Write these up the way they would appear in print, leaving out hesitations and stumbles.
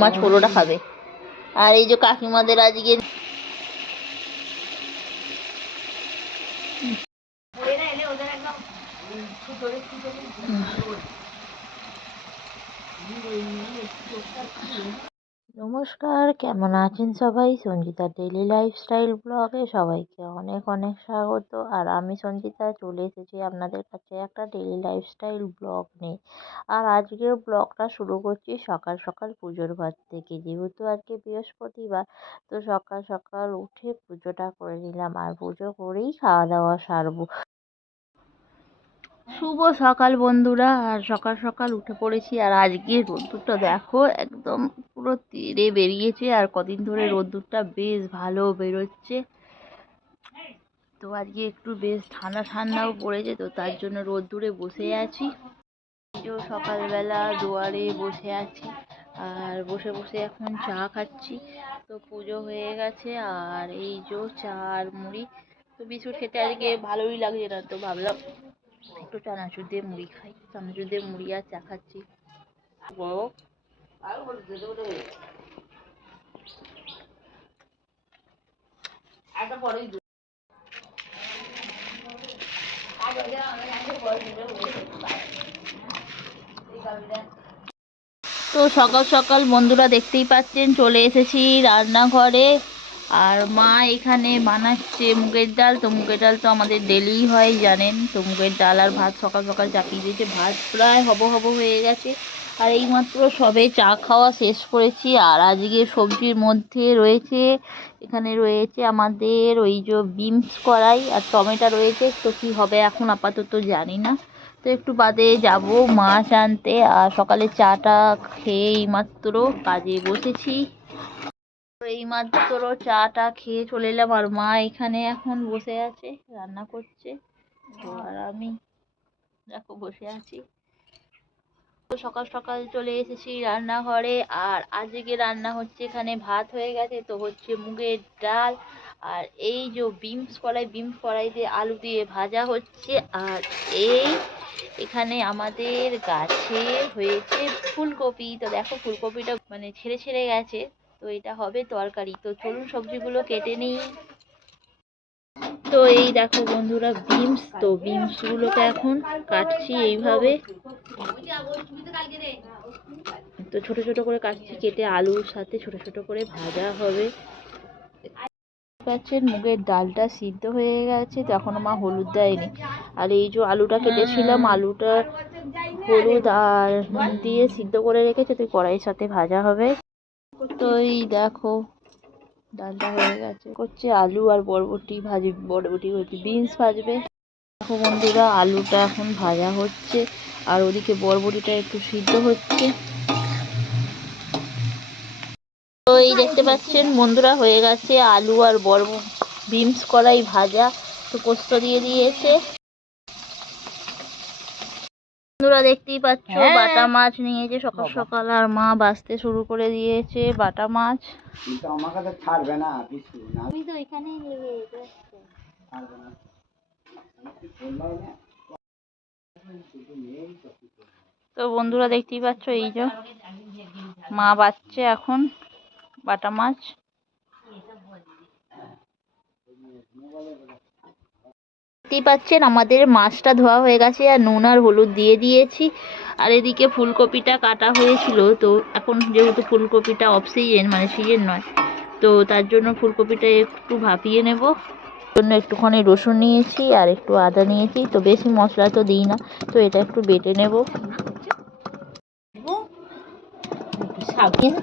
মাছ পোলোটা খাবে। আর এই যে কাকিমাদের আজকে নমস্কার, কেমন আছেন সবাই? সঞ্চিতা ডেইলি লাইফস্টাইল ব্লগে সবাইকে অনেক অনেক স্বাগত। আর আমি সঞ্চিতা চলে এসেছি আপনাদের কাছে একটা ডেইলি লাইফস্টাইল ব্লগ নিয়ে। আর আজকের ব্লগটা শুরু করছি সকাল সকাল পুজোর ঘর থেকে। যেহেতু আজকে বৃহস্পতিবার, তো সকাল সকাল উঠে পুজোটা করে নিলাম। আর পুজো করেই খাওয়া দাওয়া সারবো। শুভ সকাল বন্ধুরা। আর সকাল সকাল উঠে পড়েছি। আর আজকে রোদ্দুরটা দেখো, একদম পুরো তেড়ে বেরিয়েছে। আর কদিন ধরে রোদ্দুরটা বেশ ভালো বেরোচ্ছে। তো আজকে একটু বেশ ঠান্ডা ঠান্ডাও পড়েছে, তো তার জন্য রোদ্দুরে বসে আছি। সকালবেলা দুয়ারে বসে আছি, আর বসে বসে এখন চা খাচ্ছি। তো পুজো হয়ে গেছে, আর এই যে চা আর মুড়ি। তো বিস্কুট খেতে আজকে ভালোই লাগছে না, তো ভাবলাম একটু চানাচুর দিয়ে মুড়ি খাই। চানাচুর দিয়ে মুড়ি আর চা খাচ্ছি। তো সকাল সকাল বন্ধুরা দেখতেই পাচ্ছেন চলে এসেছি রান্নাঘরে। আর মা এখানে বানাচ্ছে মুগের ডাল। তো মুগের ডাল তো আমাদের ডেলি হয় জানেন। তো মুগের ডাল আর ভাত সকাল সকাল চাপিয়ে দিয়েছে। ভাত প্রায় হব হয়ে গেছে। আর এইমাত্র সবে চা খাওয়া শেষ করেছি। আর আজকে সবজির মধ্যে রয়েছে, এখানে রয়েছে আমাদের ওই যে বিনস কড়াই, আর টমেটো রয়েছে। তো কী হবে এখন আপাতত জানি না। তো একটু বাদে যাব মাছ আনতে। আর সকালে চাটা খেয়ে এইমাত্র কাজে বসেছি। তো এইমাত্র চাটা খেয়ে চলে এলাম। আর মা এখানে এখন বসে আছে, রান্না করছে। তো আর আমি দেখো বসে আছি। তো সকাল সকাল চলে এসেছি রান্নাঘরে। আর আজকে রান্না হচ্ছে, এখানে ভাত হয়ে গেছে, তো হচ্ছে মুগের ডাল। আর এই যে বিনস কড়াই দিয়ে আলু দিয়ে ভাজা হচ্ছে। আর এই এখানে আমাদের গাছে হয়েছে ফুলকপি। তো দেখো ফুলকপিটা মানে ছেড়ে ছেড়ে গেছে। তো এটা হবে তরকারি। তো চলুন সবজিগুলো কেটে নিই। তো এই দেখো বন্ধুরা বিনস। তো বিনসগুলোকে এখন কাটছি এইভাবে। তো ছোট ছোট করে কাটছি, কেটে আলুর সাথে ছোট ছোট করে ভাজা হবে। পাচ্ছেন মুগের ডালটা সিদ্ধ হয়ে গেছে, তো এখনো মা হলুদ দেয়নি। আর এই যে আলুটা কেটেছিলাম, আলুটা হলুদ আর নুন দিয়ে সিদ্ধ করে রেখেছে, তো কড়াইয়ের সাথে ভাজা হবে। তো এই দেখো ডালটা হয়ে গেছে। করছে আলু আর বরবটি হচ্ছে বিনস ভাজবে। দেখো বন্ধুরা আলুটা এখন ভাজা হচ্ছে, আর ওদিকে বরবটিটা একটু সিদ্ধ হচ্ছে। তো এই দেখতে পাচ্ছেন বন্ধুরা হয়ে গেছে আলু আর বিনস কড়াই ভাজা। তো পোস্ত দিয়ে দিয়েছে। বন্ধুরা দেখতেই পাচ্ছ বাটা মাছ নিয়েছে সকাল সকাল। আর মা বাছতে শুরু করে দিয়েছে বাটা মাছ। তো বন্ধুরা দেখতেই পাচ্ছ এই যে মা বাছছে এখন বাটা মাছ। দেখতেই পাচ্ছেন আমাদের মাছটা ধোয়া হয়ে গেছে, আর নুন আর হলুদ দিয়ে দিয়েছি। আর এদিকে ফুলকপিটা কাটা হয়েছিল। তো এখন যেহেতু ফুলকপিটা অফ সিজন, মানে সিজন নয়, তো তার জন্য ফুলকপিটা একটু ভাপিয়ে নেব। জন্য একটুখানি রসুন নিয়েছি আর একটু আদা নিয়েছি। তো বেশি মশলা তো দিই না, তো এটা একটু বেটে নেব।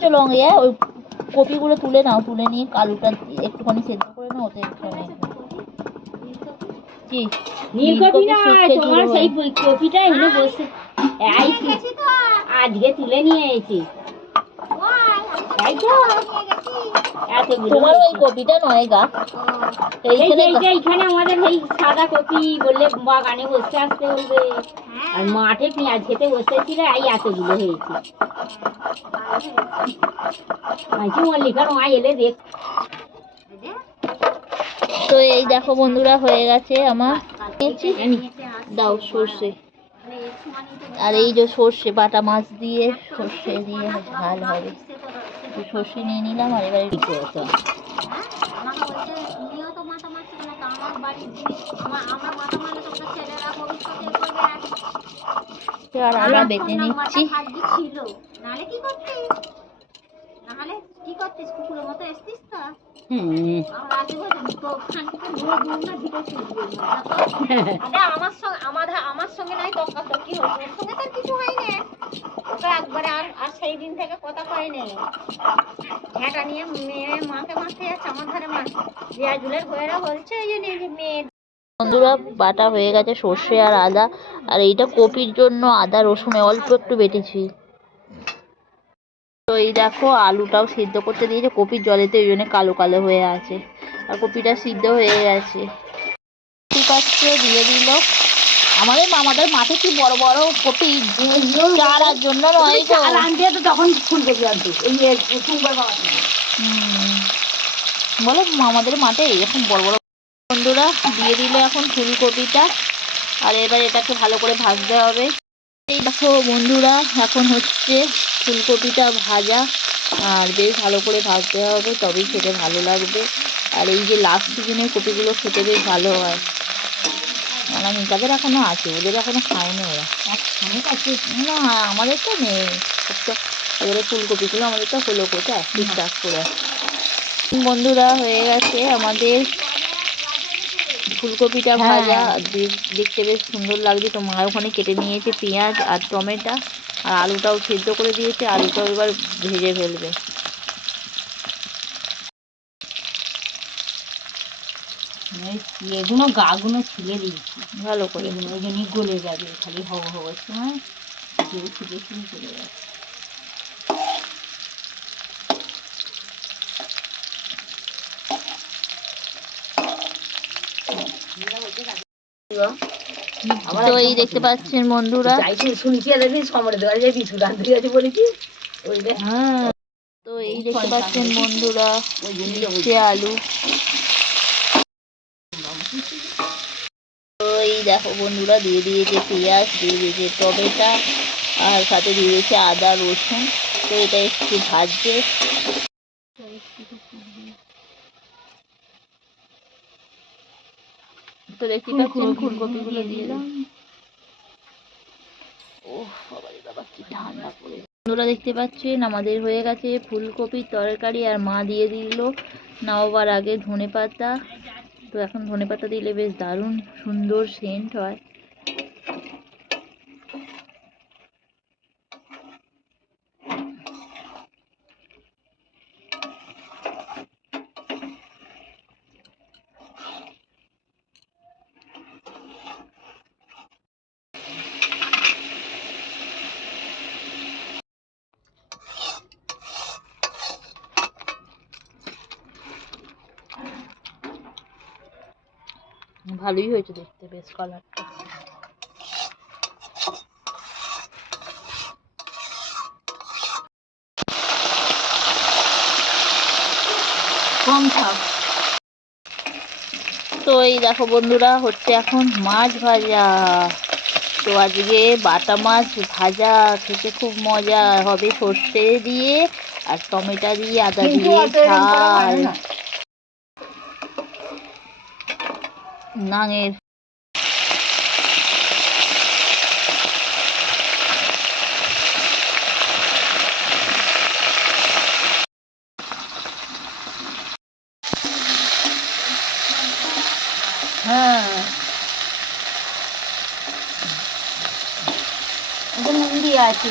চলো ওই কপিগুলো তুলে নাও, তুলে নিয়ে আলুটা একটুখানি সেদ্ধ করে নাও। ওতে একটুখানি আজকে তুলে নিয়ে এসেছি। তোমার ওই কপিটা নয় গা, এইখানে আমাদের এই সাদা কপি বললে বাগানে বসে আসতে বলবে। আর মাঠে পেঁয়াজ খেতে বসেছিল, এই এতগুলো হয়েছে। মল্লিকা নয় এলে দেখ। তো এই দেখো বন্ধুরা হয়ে গেছে আমার। দাও সর্ষে, আর এই যে সর্ষে বাটা মাছ দিয়ে সর্ষে দিয়ে ঝাল হবে। একটু সর্ষে নিয়ে নিলাম আর এবারে কি করতো? আমাকে বলছে তুমিও তো মাথা মারছো কেন? তা আমার বাড়ির জিনিস আমরা মাথা মারলে তোমরা ছেলেরা ভবিষ্যতে করবে আর আদা বেটে নিচ্ছি। ভাগ্যি ছিল, নাহলে কি করতিস? নাহলে কি করতিস? কুকুরের মতো এসতিস তো। আমার রাজু বলছে তো খানকে ধুয়ে দিন না ভিতরে চুলবে না। আরে আমার সঙ্গে নাই তর্কাতর্কি হয়েছে, ওর সঙ্গে তার কিছু হয়নি। ওকে একবারে আর সেই দিন থেকে কথা কয়নি। ঝ্যাঁটা নিয়ে মেয়ে মাকে মারতে যাচ্ছে, আমার ধারে মার রিয়াজুলের বইয়েরা বলছে এই যে মেয়ে। বন্ধুরা বাটা হয়ে গেছে সর্ষে আর আদা, আর এইটা কপির জন্য আদা রসুন অল্প একটু বেটেছি। তো এই দেখো আলুটাও সিদ্ধ করতে দিয়েছে, কপির জলেতে ওই জন্য কালো কালো হয়ে আছে, আর কপিটা সিদ্ধ হয়ে গেছে। পাত্র দিয়ে দিল। আমাদের মাঠে কি বড় বড় কপি চারার জন্য নয় গো। তখন ফুলকপি আনতো বলো আমাদের মাঠে এরকম বড় বড়। বন্ধুরা দিয়ে দিল এখন ফুলকপিটা, আর এবার এটাকে ভালো করে ভাজতে হবে। এই দেখো বন্ধুরা এখন হচ্ছে ফুলকপিটা ভাজা, আর বেশ ভালো করে ভাজতে হবে তবেই খেতে ভালো লাগবে। আর এই যে লাস্ট সিজনের কপিগুলো খেতে বেশ ভালো হয়। অনামিকাদের এখনো আছে, ওদের এখনো খায়নি ওরা। না আমাদের তো নেই। এবারে ফুলকপিগুলো আমাদের তো হলো কোথায় ঠিকঠাক করে। বন্ধুরা হয়ে গেছে আমাদের ফুলকপিটা ভাজা, দেখতে বেশ সুন্দর লাগছে। তো মা ওখানে কেটে নিয়েছে পেঁয়াজ আর টমেটো, আর আলুটাও সেদ্ধ করে দিয়েছে, আলুটাও এবার ভেজে ফেলবে। এগুলো গাগুলো ছিলে দিয়েছি ভালো করে। ওই জন্যই গলে যাবে, খালি হওয়া হওয়ার সময় কেউ ছিলে ছিলে চলে যাবে। তো এই দেখতে পাচ্ছেন বন্ধুরা, তো এই দেখতে পাচ্ছেন বন্ধুরা দিচ্ছে আলু। তো এই দেখো বন্ধুরা দিয়ে দিয়েছে পেঁয়াজ, দিয়ে দিয়েছে টমেটো, আর সাথে দিয়ে দিয়েছে আদা রসুন। তো এটা একটু ভাজছে। তো দেখতে পাচ্ছেন ফুলকপিগুলো দিলাম। বাবা কি ঠান্ডা পড়ে। বন্ধুরা দেখতে পাচ্ছেন আমাদের হয়ে গেছে ফুলকপির তরকারি, আর মা দিয়ে দিল নামাবার আগে ধনেপাতা। তো এখন ধনেপাতা দিলে বেশ দারুণ সুন্দর সেন্ট হয়। ভালোই হয়েছে দেখতে বেশ কালারটা। তো এই দেখো বন্ধুরা হচ্ছে এখন মাছ ভাজা। তো আজকে বাটা মাছ ভাজা খেতে খুব মজা হবে, সর্ষে দিয়ে আর টমেটো দিয়ে আদা দিয়ে ঝাল নাঙের। আছে।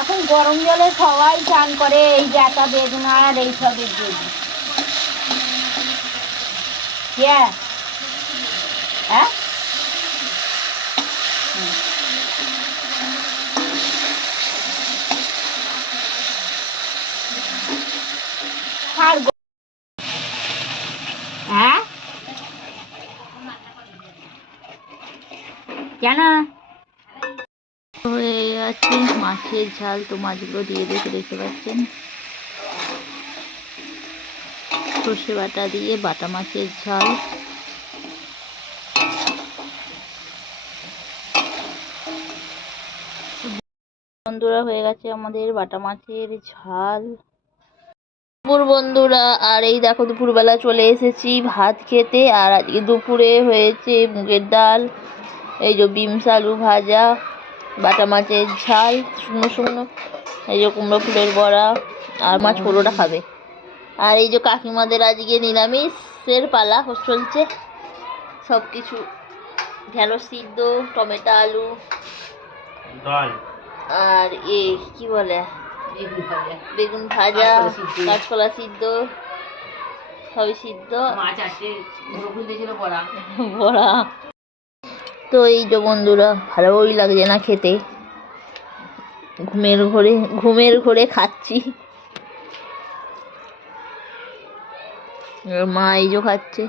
এখন গরম জলে সবাই চান করে এই জাতা বেদনা আর এইসবের জন্য। হ্যাঁ কেন হয়ে আছে মাছের ঝাল। তো মাছগুলো দিয়ে দিয়েছে দেখতে পাচ্ছেন, সর্ষে বাটা দিয়ে বাটা মাছের ঝাল। বন্ধুরা হয়ে গেছে আমাদের বাটা মাছের ঝাল। বন্ধুরা আর এই দেখো দুপুরবেলা চলে এসেছি ভাত খেতে। আর আজকে দুপুরে হয়েছে মুগের ডাল, এই যে বিমস আলু ভাজা, বাটা মাছের ঝাল শুকনো শুকনো, এই যে কুমড়ো ফুলের বড়া, আর মাছ পোড়োটা খাবে। আর এই যে কাকিমাদের আজকে নিরামিষের পালা চলছে, সব কিছু ঢেঁড়স সিদ্ধ, টমেটো আলু, আর কি বলে বেগুন ভাজা, কাঁচকলা সিদ্ধ, সবই সিদ্ধ, মাছ আছে বড়া। তো এই যে বন্ধুরা ভালোই লাগছে না খেতে, ঘুমের ঘোরে খাচ্ছি। মা এই যে খাচ্ছে।